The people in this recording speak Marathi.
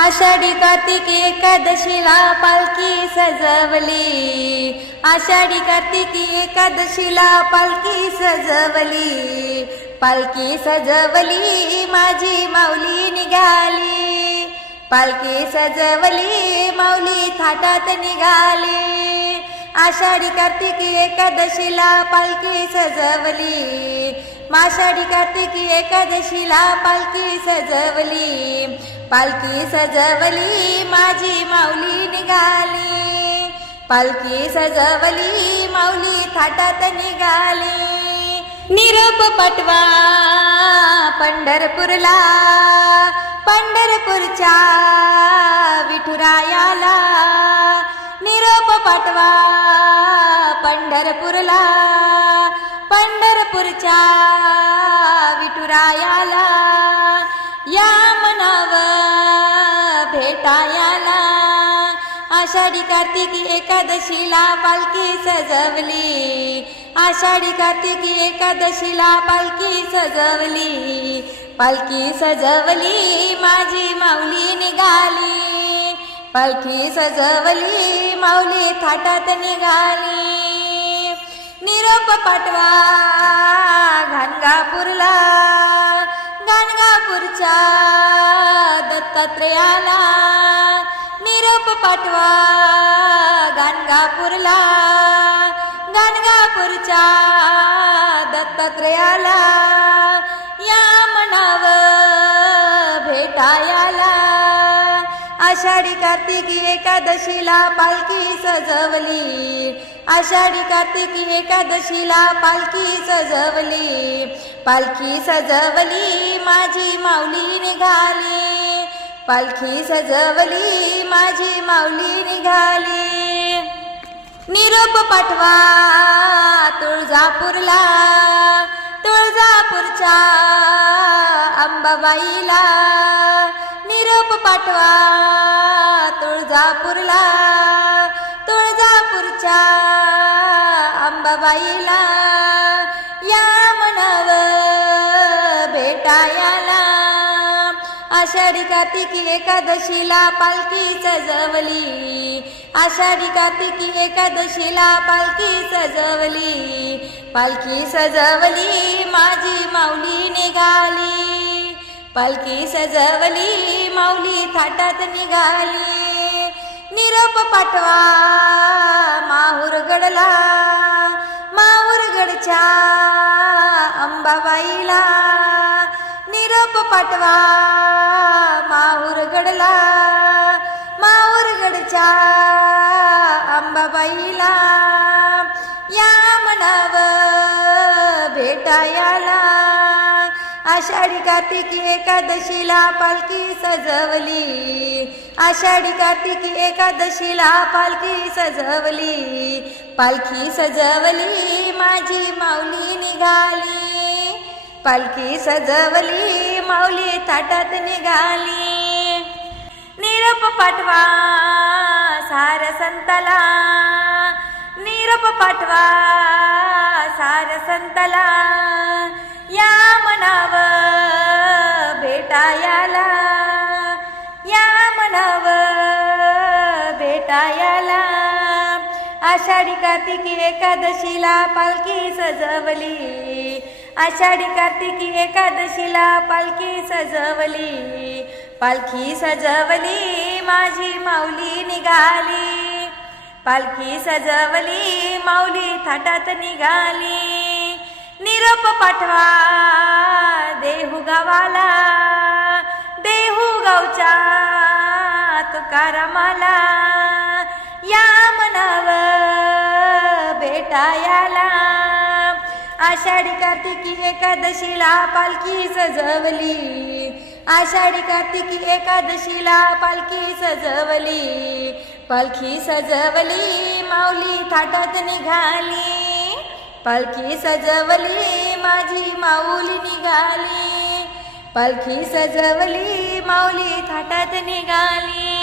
आषाढी कार्तिक एकादशीला पालखी सजवली. आषाढी कार्तिक एकादशीला पालखी सजवली. पालखी सजवली माझी माऊली निघाली. पालखी सजवली माऊली थाटात निघाली. आषाढी कार्तिक एकादशीला पालखी सजवली. माषाढी कार्तिकी एकादशीला पालखी सजवली. पालखी सजवली माझी माऊली निघाली. पालखी सजवली माऊली थाटात निघाली. निरोप पटवा पंढरपूरला. पंढरपूरच्या विठुरायाला. निरोप पटवा पंढरपूरला. पंढरपूरच्या विठुरायाला या मनाव भेटायाला. आषाढी कार्तिकी एकादशीला पालखी सजवली. आषाढी कार्तिकी एकादशीला पालखी सजवली. पालखी सजवली माझी माऊली निघाली. पालखी सजवली माऊली थाटात निघाली. निरोप पाठवा गाणगापूरला गाणगापूरच्या दत्तात्रेयाला निरोप पाठवा गाणगापूरला गाणगापूरच्या दत्तात्रेयाला. आषाढी कार्तिकी एकादशीला पालखी सजवली. आषाढी कार्तिकी एकादशीला पालखी सजवली. पालखी सजवली माझी माऊली निघाली. पालखी सजवली माझी माऊली निघाली. निरोप पाठवा तुळजापूरला तुळजापूरच्या अंबाबाईला निरोप पाठवा तुळजापूरला तुळजापूरच्या अंबाबाईला या मनाव भेटायाला. आषाढी कार्तिकी एकादशीला पालखी सजवली आषाढी कार्तिकी एकादशीला पालखी सजवली पालखी सजवली माझी माऊली निघाली. पालखी सजवली माऊली थाटात निघाली. निरोप पाठवा. माहूरगडला माहूरगडच्या अंबाबाईला. निरोप पाठवा. माहूरगडला माहूरगडच्या अंबाबाईला. या मनाव भेटायाला आषाढी कार्तिकी एकादशीला पालखी सजवली. आषाढी कार्तिकी एकादशीला पालखी सजवली. पालखी सजवली माझी माऊली निघाली. पालखी सजवली माऊली ताटात निघाली. निरप पाठवा सार संतला. निरप पाठवा सार संतला. आषाढी कार्तिकी एकादशीला पालखी सजवली. आषाढी कार्तिकी एकादशीला पालखी सजवली. पालखी सजवली माझी माऊली निघाली. पालखी सजवली माऊली थाटात निघाली. निरोप पाठवा देहू गावाला. देहू गावच्या तुकारामाला. या भेटायाला आषाढी कार्तिकी एकादशीला पालखी सजवली. आषाढी कार्तिकी एकादशीला पालखी सजवली. पालखी सजवली माऊली थाटात निघाली. पालखी सजवली माझी माऊली निघाली. पालखी सजवली माऊली थाटात निघाली.